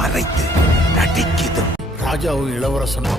மறைத்து நடிக்குது ராஜாவும் இளவரசனும்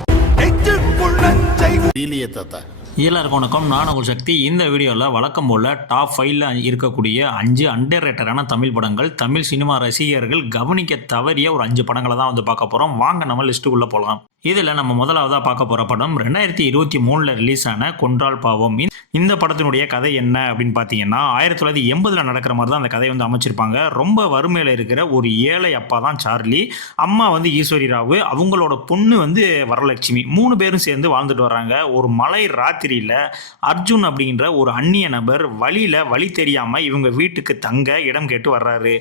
எல்லாருக்கும் வணக்கம். நான் உங்கள் சக்தி. இந்த வீடியோவில் வழக்கம் போல் டாப் 5ல் இருக்கக்கூடிய 5 அண்டர் ரேட்டடான தமிழ் படங்கள், தமிழ் சினிமா ரசிகர்கள் கவனிக்க தவறிய ஒரு 5 படங்களை தான் வந்து பார்க்க போகிறோம். வாங்க நம்ம லிஸ்ட்டுக்குள்ளே போகலாம். இதில் நம்ம முதலாவதாக பார்க்க போகிற படம் 2023 ரிலீஸ் ஆன கொன்றால் பாவம். இந்த படத்தினுடைய கதை என்ன அப்படின்னு பார்த்தீங்கன்னா 1980 நடக்கிற மாதிரி தான் அந்த கதையை வந்து அமைச்சிருப்பாங்க. ரொம்ப வறுமையில் இருக்கிற ஒரு ஏழை அப்பா தான் சார்லி, அம்மா வந்து ஈஸ்வரி ராவ், அவங்களோட பொண்ணு வந்து வரலட்சுமி. 3 பேரும் சேர்ந்து வாழ்ந்துட்டு வர்றாங்க. ஒரு மலை ராத்திரியில் அர்ஜுன் அப்படின்ற ஒரு அந்நிய நபர் வழியில் வழி தெரியாமல் இவங்க வீட்டுக்கு தங்க இடம் கேட்டு வர்றாரு.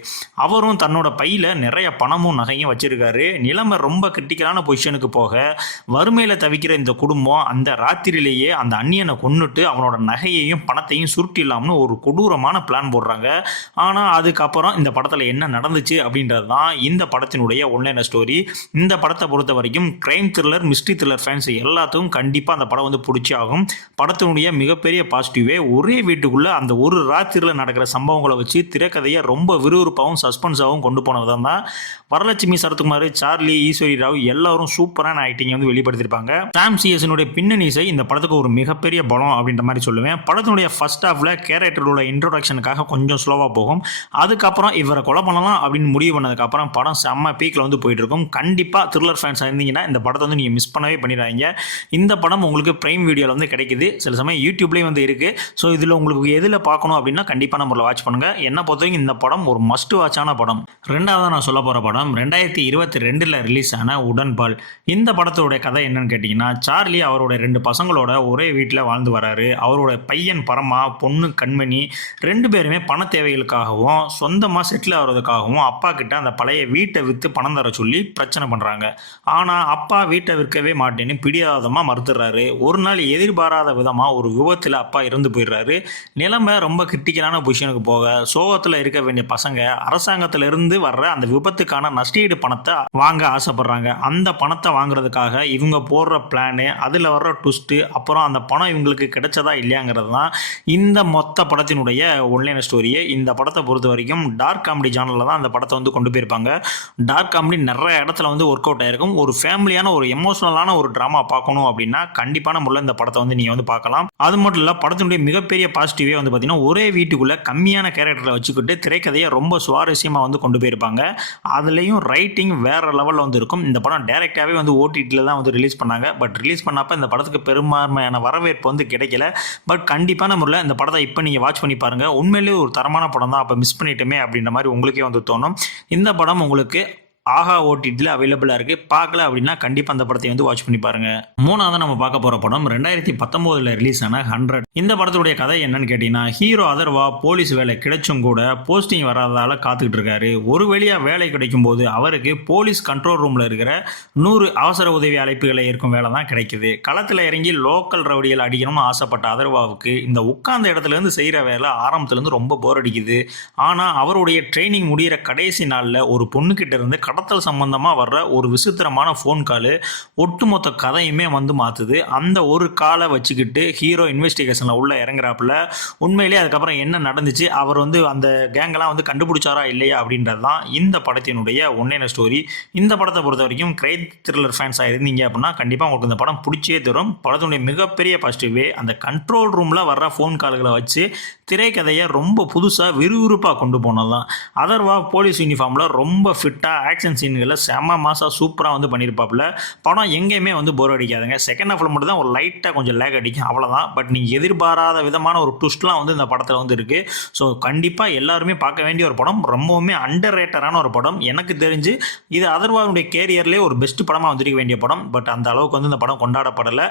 அவரும் தன்னோட பையில் நிறைய பணமும் நகையும் வச்சிருக்காரு. நிலைமை ரொம்ப கிரிட்டிக்கலான பொசிஷனுக்கு போக வறுமையில் தவிக்கிற இந்த குடும்பம் அந்த ராத்திரியிலேயே அந்த அந்நியனை கொன்னுட்டு அவனோட நகையையும் பணத்தையும் சுருட்டிடலாம்னு ஒரு கொடூரமான பிளான் போடுறாங்க. ஆனால் அதுக்கப்புறம் இந்த படத்தில் என்ன நடந்துச்சு அப்படின்றது தான் இந்த படத்தினுடைய ஒன்லைன் ஸ்டோரி. இந்த படத்தை பொறுத்த வரைக்கும் crime thriller, mystery thriller fans எல்லாத்துக்கும் கண்டிப்பாக அந்த படம் வந்து பிடிச்சி ஆகும். படத்தினுடைய மிகப்பெரிய பாசிட்டிவே ஒரே வீட்டுக்குள்ளே அந்த ஒரு ராத்திரியில் நடக்கிற சம்பவங்களை வச்சு திரைக்கதையை ரொம்ப விறுவிறுப்பாகவும் சஸ்பென்ஸாகவும் கொண்டு போன விதம் தான். வரலட்சுமி, சரத்குமார், சார்லி, ஈஸ்வரி ராவ் எல்லாரும் சூப்பரான ஆக்டிங்கை வந்து வெளிப்படுத்தியிருப்பாங்க. சாம் சிஎஸ்னுடைய பின்னணி இசை இந்த படத்துக்கு ஒரு மிகப்பெரிய பலம் அப்படின்ற மாதிரி சொல்லுவேன். படத்தினுடைய ஃபர்ஸ்ட் ஹாஃப்ல கேரக்டரோட இன்ட்ரோடக்ஷனுக்காக கொஞ்சம் ஸ்லோவாக போகும். அதுக்கப்புறம் இவரை கொலை பண்ணலாம் அப்படின்னு முடிவு பண்ணதுக்கப்புறம் படம் செம்ம பீக்கில் வந்து போயிட்டு இருக்கும். கண்டிப்பாக த்ரில்லர் ஃபேன்ஸாக இருந்தீங்கன்னா இந்த படத்தை வந்து நீங்கள் மிஸ் பண்ணவே பண்ணிடுறாங்க. இந்த படம் உங்களுக்கு பிரைம் வீடியோவில் வந்து கிடைக்குது, சில சமயம் யூடியூப்லேயும் வந்து இருக்குது. ஸோ இதில் உங்களுக்கு எதில் பார்க்கணும் அப்படின்னா கண்டிப்பாக நம்மளை வாட்ச் பண்ணுங்கள். என்னை பொறுத்தவரைக்கும் இந்த படம் ஒரு மஸ்ட் வாட்சான படம். ரெண்டாவதாக நான் சொல்ல போகிற படம் 2022 ரிலீஸ் ஆன உடன்பால். இந்த படத்தோட கதை என்னன்னு கேட்டிங்கன்னா, சார்லி அவரோட 2 பசங்களோட ஒரே வீட்டில் வாழ்ந்து வராரு. அவரோட பையன் பரமா, பொண்ணு கண்மணி 2 பேருமே பண தேவைகளுக்காகவும் சொந்தமாக செட்டில் ஆகிறதுக்காகவும் அப்பா கிட்ட அந்த பழைய வீட்டை விற்று பணம் தர சொல்லி பிரச்சனை பண்ணுறாங்க. ஆனால் அப்பா வீட்டை விற்கவே மாட்டேன்னு பிடிவாதமாக மறுத்துடுறாரு. ஒரு நாள் எதிர்பாராத விதமாக ஒரு விபத்தில் அப்பா இறந்து போயிடுறாரு. நிலைமை ரொம்ப கிரிட்டிக்கலான பொசிஷனுக்கு போக சோகத்தில் இருக்க வேண்டிய பசங்க அரசாங்கத்திலிருந்து வர்ற அந்த விபத்துக்கான நஷ்டஈடு பணத்தை வாங்க ஆசைப்படுறாங்க. அந்த பணத்தை வாங்குறதுக்காக இவங்க போடுற பிளானு, அதில் வர்ற ட்விஸ்ட்டு, அப்புறம் அந்த பணம் இவங்களுக்கு கிடைச்சதா இல்லையாங்கிறது தான் இந்த மொத்த படத்தினுடைய ஒன்லைன் ஸ்டோரியே. இந்த படத்தை பொறுத்த வரைக்கும் டார்க் காமெடி ஜானரில் தான் அந்த படத்தை வந்து கொண்டு போயிருப்பாங்க. டார்க் காமெடி நிறைய இடத்துல வந்து ஒர்க் அவுட் ஆயிருக்கும். ஒரு ஃபேமிலியான ஒரு எமோஷனலான ஒரு ட்ராமா பார்க்கணும் அப்படின்னா கண்டிப்பான முறையில் இந்த படத்தை வந்து நீங்கள் வந்து பார்க்கலாம். அது மட்டும் இல்லை, படத்தினுடைய மிகப்பெரிய பாசிட்டிவே வந்து பார்த்தீங்கன்னா ஒரே வீட்டுக்குள்ளே கம்மியான கேரக்டரை வச்சுக்கிட்டு திரைக்கதையை ரொம்ப சுவாரஸ்யமாக வந்து கொண்டு போயிருப்பாங்க. அதுலேயும் ரைட்டிங் வேற லெவலில் வந்து இருக்கும். இந்த படம் டைரெக்டாகவே வந்து ஓடிடியில் தான் வந்து ரிலீஸ் பண்ணாங்க. பட் ரிலீஸ் பண்ணப்போ இந்த படத்துக்கு பெரும்பான்மையான வரவேற்பு வந்து கிடைக்கல. பட் கண்டிப்பான முறையில் இந்த படத்தை இப்போ நீங்கள் வாட்ச் பண்ணி பாருங்கள். உண்மையிலேயே ஒரு தரமான படம் தான். அப்போ மிஸ் பண்ணிட்டோமே அப்படின்ற மாதிரி உங்களுக்கே வந்து தோணும். இந்த படம் உங்களுக்கு ஆஹா ஓடிடியில் அவைலபிளாக இருக்குது. பார்க்கல அப்படின்னா கண்டிப்பாக அந்த படத்தை வந்து வாட்ச் பண்ணி பாருங்கள். மூணாவது நம்ம பார்க்க போகிற படம் 2019 ரிலீஸ் ஆன 100. இந்த படத்துடைய கதை என்னன்னு கேட்டிங்கன்னா, ஹீரோ அதர்வா போலீஸ் வேலை கிடைச்சும் கூட போஸ்டிங் வராததால் காத்துக்கிட்டு இருக்காரு. ஒரு வழியாக வேலை கிடைக்கும் போது அவருக்கு போலீஸ் கண்ட்ரோல் ரூமில் இருக்கிற 100 அவசர உதவி அழைப்புகளை ஏற்கும் வேலை தான் கிடைக்குது. களத்தில் இறங்கி லோக்கல் ரவுடிகள் அடிக்கணும்னு ஆசைப்பட்ட அதர்வாவுக்கு இந்த உட்கார்ந்த இடத்துலேருந்து செய்கிற வேலை ஆரம்பத்துலேருந்து ரொம்ப போர் அடிக்குது. ஆனால் அவருடைய ட்ரைனிங் முடிகிற கடைசி நாளில் ஒரு பொண்ணுக்கிட்ட இருந்து கடத்தல் சம்பந்தமாக வர்ற ஒரு விசித்திரமான ஃபோன் காலு ஒட்டுமொத்த கதையுமே வந்து மாற்றுது. அந்த ஒரு காலை வச்சுக்கிட்டு ஹீரோ இன்வெஸ்டிகேஷனில் உள்ள இறங்குறாப்புல. உண்மையிலேயே அதுக்கப்புறம் என்ன நடந்துச்சு, அவர் வந்து அந்த கேங்கெல்லாம் வந்து கண்டுபிடிச்சாரா இல்லையா அப்படின்றது தான் இந்த படத்தினுடைய ஒன்லைன் ஸ்டோரி. இந்த படத்தை பொறுத்த வரைக்கும் கிரைம் த்ரில்லர் ஃபேன்ஸாக இருந்தீங்க அப்படின்னா கண்டிப்பாக உங்களுக்கு இந்த படம் பிடிச்சே தரும். படத்தினுடைய மிகப்பெரிய பாசிட்டிவே அந்த கண்ட்ரோல் ரூமில் வர்ற ஃபோன் கால்களை வச்சு திரைக்கதையை ரொம்ப புதுசாக விறுவிறுப்பாக கொண்டு போனது தான். அதர்வா போலீஸ் யூனிஃபார்மில் ரொம்ப ஃபிட்டாக ஆக்ஷன் சீன்களை செம மாசாக சூப்பராக வந்து பண்ணியிருப்பாப்புல. படம் எங்கேயுமே வந்து போர் அடிக்காதுங்க. செகண்ட் ஹாஃபில் மட்டும் தான் ஒரு லைட்டாக கொஞ்சம் லேக் அடிக்கும், அவ்வளோதான். பட் நீங்கள் எதிர்பாராத விதமான ஒரு ட்விஸ்ட்லாம் வந்து இந்த படத்தில் வந்து இருக்குது. ஸோ கண்டிப்பாக எல்லாருமே பார்க்க வேண்டிய ஒரு படம். ரொம்பவுமே அண்டர் ரேட்டடான ஒரு படம். எனக்கு தெரிஞ்சு இது அதர்வாவுடைய கேரியர்லேயே ஒரு பெஸ்ட் படமாக வந்துருக்க வேண்டிய படம். பட் அந்த அளவுக்கு வந்து இந்த படம் கொண்டாடப்படலை.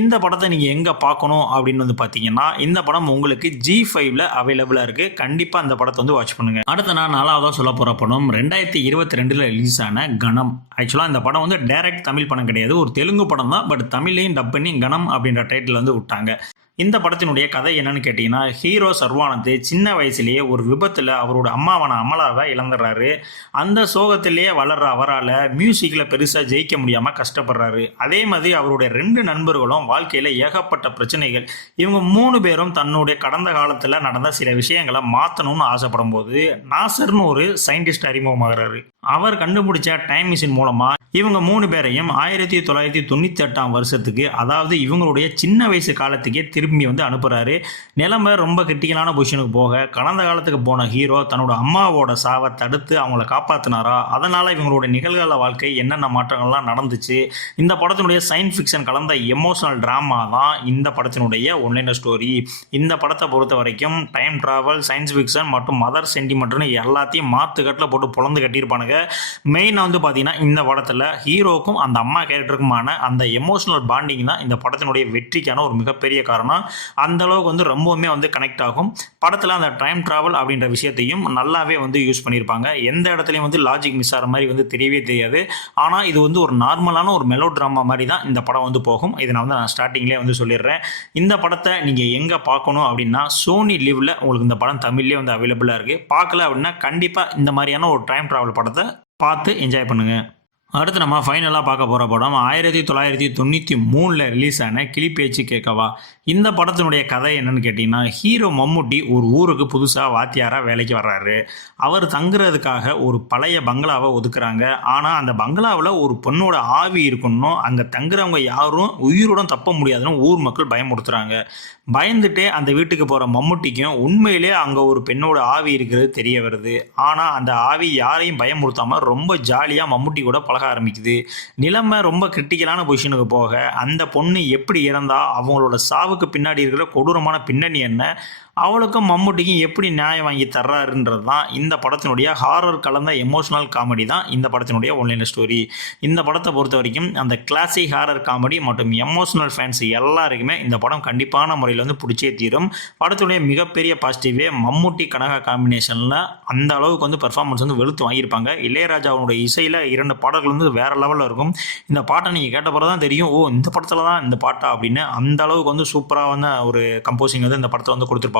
இந்த படத்தை நீங்கள் எங்கே பார்க்கணும் அப்படின்னு வந்து பார்த்தீங்கன்னா, இந்த படம் உங்களுக்கு G5ல அவைலபிளாக இருக்குது. கண்டிப்பாக அந்த படத்தை வந்து வாட்ச் பண்ணுங்கள். அடுத்த நான் 4ஆவதாக சொல்ல போகிற படம் 2022 ரிலீஸ் ஆன கணம். ஆக்சுவலாக இந்த படம் வந்து டைரக்ட் தமிழ் படம் கிடையாது, ஒரு தெலுங்கு படம் தான். பட் தமிழையும் டப் பண்ணி கணம் அப்படின்ற டைட்டில் வந்து விட்டாங்க. இந்த படத்தினுடைய கதை என்னன்னு கேட்டிங்கன்னா, ஹீரோ சர்வானந்த் சின்ன வயசுலேயே ஒரு விபத்தில் அவரோட அம்மாவான அமலாவை இழந்துடுறாரு. அந்த சோகத்திலேயே வளர்ற அவரால் மியூசிக்கில் பெருசாக ஜெயிக்க முடியாமல் கஷ்டப்படுறாரு. அதே மாதிரி அவருடைய 2 நண்பர்களும் வாழ்க்கையில் ஏகப்பட்ட பிரச்சனைகள். இவங்க 3 பேரும் தன்னுடைய கடந்த காலத்தில் நடந்த சில விஷயங்களை மாற்றணும்னு ஆசைப்படும் போது நாசர்னு ஒரு சயின்டிஸ்ட் அறிமுகமாகிறாரு. அவர் கண்டுபிடிச்ச டைம் மிஷின் மூலமாக இவங்க 3 பேரையும் 1998ஆம் வருஷத்துக்கு, அதாவது இவங்களுடைய சின்ன வயசு காலத்துக்கே திரும்பி அனுப்புகிறாரு. நிலைமை ரொம்ப கிரிட்டிக்கலான பொசிஷனுக்கு போக கடந்த காலத்துக்கு போன ஹீரோ தன்னோட அம்மாவோட சாவை தடுத்து அவங்கள காப்பாற்றினாரா, அதனால் இவங்களுடைய நிகழ்கால வாழ்க்கை என்னென்ன மாற்றங்கள்லாம் நடந்துச்சு. இந்த படத்தினுடைய சயின்ஸ் ஃபிக்ஷன் கலந்த எமோஷனல் ட்ராமா தான் இந்த படத்தினுடைய ஒன்லைனர் ஸ்டோரி. இந்த படத்தை பொறுத்த வரைக்கும் டைம் ட்ராவல், சயின்ஸ் ஃபிக்ஷன் மற்றும் மதர் சென்டிமெண்ட்னு எல்லாத்தையும் மாற்றுக்கட்டில் போட்டு பொழந்து கட்டியிருப்பானுங்க. மெயினாக பார்த்தீங்கன்னா இந்த படத்தில் ஹீரோக்கும் அந்த அம்மா கேரக்டருக்குமான அந்த எமோஷனல் பாண்டிங் தான் இந்த படத்தினுடைய வெற்றிக்கான ஒரு மிகப்பெரிய காரணம். அந்த அளவுக்கு ரொம்பவுமே கனெக்ட் ஆகும். படத்தில் அந்த டைம் டிராவல் அப்படின்ற விஷயத்தையும் நல்லாவே யூஸ் பண்ணியிருப்பாங்க. எந்த இடத்துலையும் லாஜிக் மிஸ் ஆகிற மாதிரி தெரியவே தெரியாது. ஆனால் இது ஒரு நார்மலான ஒரு மெலோ ட்ராமா மாதிரி தான் இந்த படம் போகும். இதை நான் ஸ்டார்டிங்லேயே சொல்லிடுறேன். இந்த படத்தை நீங்கள் எங்கே பார்க்கணும் அப்படின்னா, சோனி லிவ்வில் உங்களுக்கு இந்த படம் தமிழ்லேயே அவைலபிளாக இருக்குது. பார்க்கல அப்படின்னா கண்டிப்பாக இந்த மாதிரியான ஒரு டைம் டிராவல் படத்தை பார்த்து என்ஜாய் பண்ணுங்கள். அடுத்து நம்ம ஃபைனலாக பார்க்க போகிற படம் 1993 ரிலீஸ் ஆன கிளிப்பேச்சு கேட்கவா. இந்த படத்தினுடைய கதை என்னன்னு கேட்டிங்கன்னா, ஹீரோ மம்முட்டி ஒரு ஊருக்கு புதுசாக வாத்தியாராக வேலைக்கு வர்றாரு. அவர் தங்குறதுக்காக ஒரு பழைய பங்களாவை ஒதுக்குறாங்க. ஆனால் அந்த பங்களாவில் ஒரு பொண்ணோட ஆவி இருக்கணும், அங்கே தங்குறவங்க யாரும் உயிருடன் தப்ப முடியாதுன்னு ஊர் மக்கள் பயமுறுத்துறாங்க. பயந்துட்டே அந்த வீட்டுக்கு போகிற மம்முட்டிக்கும் உண்மையிலே அங்கே ஒரு பெண்ணோட ஆவி இருக்கிறது தெரிய வருது. ஆனால் அந்த ஆவி யாரையும் பயமுறுத்தாமல் ரொம்ப ஜாலியாக மம்முட்டி கூட பழக ஆரம்பிக்குது. நிலைமை ரொம்ப கிரிட்டிக்கலான பொசிஷனுக்கு போக அந்த பொண்ணு எப்படி இறந்தா, அவங்களோட சாவுக்கு பின்னாடி இருக்கிற கொடூரமான பின்னணி என்ன, அவளுக்கும் மம்முட்டிக்கும் எப்படி நியாயம் வாங்கி தர்றாருன்றது தான் இந்த படத்தினுடைய ஹாரர் கலந்த எமோஷனல் காமெடி தான் இந்த படத்தினுடைய ஒன்லைனர் ஸ்டோரி. இந்த படத்தை பொறுத்த வரைக்கும் அந்த கிளாசிக் ஹாரர் காமெடி மற்றும் எமோஷனல் ஃபேன்ஸ் எல்லாருக்குமே இந்த படம் கண்டிப்பான முறையில் பிடிச்சே தீரும். படத்துடைய மிகப்பெரிய பாசிட்டிவே மம்முட்டி கனகா காம்பினேஷனில் அந்த அளவுக்கு பெர்ஃபார்மன்ஸ் வெளுத்து வாங்கியிருப்பாங்க. இளையராஜாவுடைய இசையில் 2 பாடல்கள் வேற லெவலில் இருக்கும். இந்த பாட்டை நீங்கள் கேட்ட பிறகு தான் தெரியும், ஓ இந்த படத்தில் தான் இந்த பாட்டா அப்படின்னு. அந்த அளவுக்கு சூப்பரான ஒரு கம்போசிங் இந்த படத்தை கொடுத்துருப்பாங்க.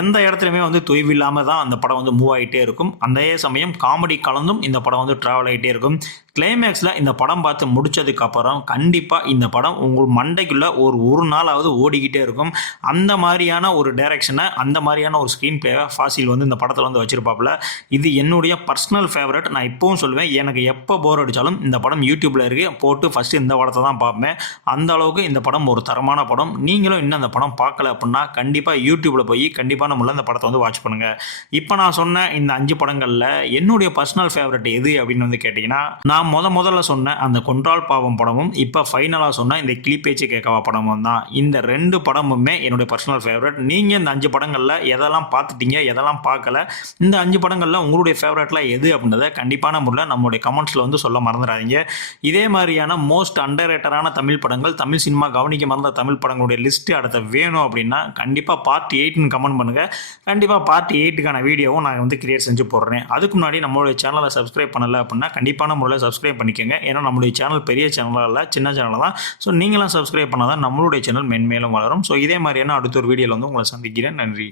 எந்த இடத்துலையுமே தொய்வு இல்லாமல் தான் அந்த படம் மூவ் ஆகிட்டே இருக்கும். அதே சமயம் காமெடி கலந்தும் இந்த படம் டிராவல் ஆகிட்டே இருக்கும். கிளைமேக்ஸில் இந்த படம் பார்த்து முடிச்சதுக்கு அப்புறம் கண்டிப்பாக இந்த படம் உங்கள் மண்டைக்குள்ளே ஒரு நாளாவது ஓடிக்கிட்டே இருக்கும். அந்த மாதிரியான ஒரு டைரக்ஷனை, அந்த மாதிரியான ஒரு ஸ்க்ரீன் பிளேவை ஃபாசில் இந்த படத்தில் வச்சிருப்பாப்புல. இது என்னுடைய பர்சனல் ஃபேவரட். நான் இப்போவும் சொல்லுவேன், எனக்கு எப்போ போர் அடித்தாலும் இந்த படம் யூடியூப்பில் இருக்குது, போட்டு ஃபஸ்ட்டு இந்த படத்தை தான் பார்ப்பேன். அந்த அளவுக்கு இந்த படம் ஒரு தரமான படம். நீங்களும் இன்னும் அந்த படம் பார்க்கல அப்படின்னா கண்டிப்பாக யூடியூப்பில் போய் கண்டிப்பான முறையில் இந்த படத்தை வாட்ச் பண்ணுங்கள். இப்போ நான் சொன்ன இந்த 5 படங்களில் என்னுடைய பர்சனல் ஃபேவரட் எது அப்படின்னு கேட்டிங்கன்னா, நான் முதல்ல சொன்ன அந்த கொன்றால் பாவம் படமும் இப்போ ஃபைனலாக சொன்ன இந்த கிளிப்பேச்சு கேட்கவா படமும் தான். இந்த 2 படமுமே என்னுடைய பர்சனல் ஃபேவரட். நீங்கள் இந்த 5 படங்களில் எதெல்லாம் பார்த்துட்டீங்க, எதெல்லாம் பார்க்கல, இந்த 5 படங்களில் உங்களுடைய ஃபேவரட்லாம் எது அப்படின்றத கண்டிப்பான முறையில் நம்மளுடைய கமெண்ட்ஸில் சொல்ல மறந்துடாதீங்க. இதே மாதிரியான மோஸ்ட் அண்டர்ரேட்டடான தமிழ் படங்கள், தமிழ் சினிமா கவனிக்க மறந்த தமிழ் படங்களுடைய லிஸ்ட்டு அடுத்த வேணும் அப்படின்னா கண்டிப்பாக பார்ட் 8ன்னு கமெண்ட் பண்ணுங்கள். கண்டிப்பாக பார்ட் 8க்கான வீடியோவும் நான் கிரியேட் செஞ்சு போடுறேன். அதுக்கு முன்னாடி நம்மளுடைய சேனலை சப்ஸ்கிரைப் பண்ணலை அப்படின்னா கண்டிப்பான முறையில் சப்ஸ்கிரைப் பண்ணிக்கோங்க. ஏன்னா நம்மளுடைய சேனல் பெரிய சேனலாக இல்லை, சின்ன சேனல் தான். ஸோ நீங்களாம் சப்ஸ்கிரைப் பண்ணால் தான் நம்மளுடைய சேனல் மென்மேலும் வளரும். ஸோ இதே மாதிரியான அடுத்த ஒரு வீடியோவில் உங்களை சந்திக்கிறேன். நன்றி.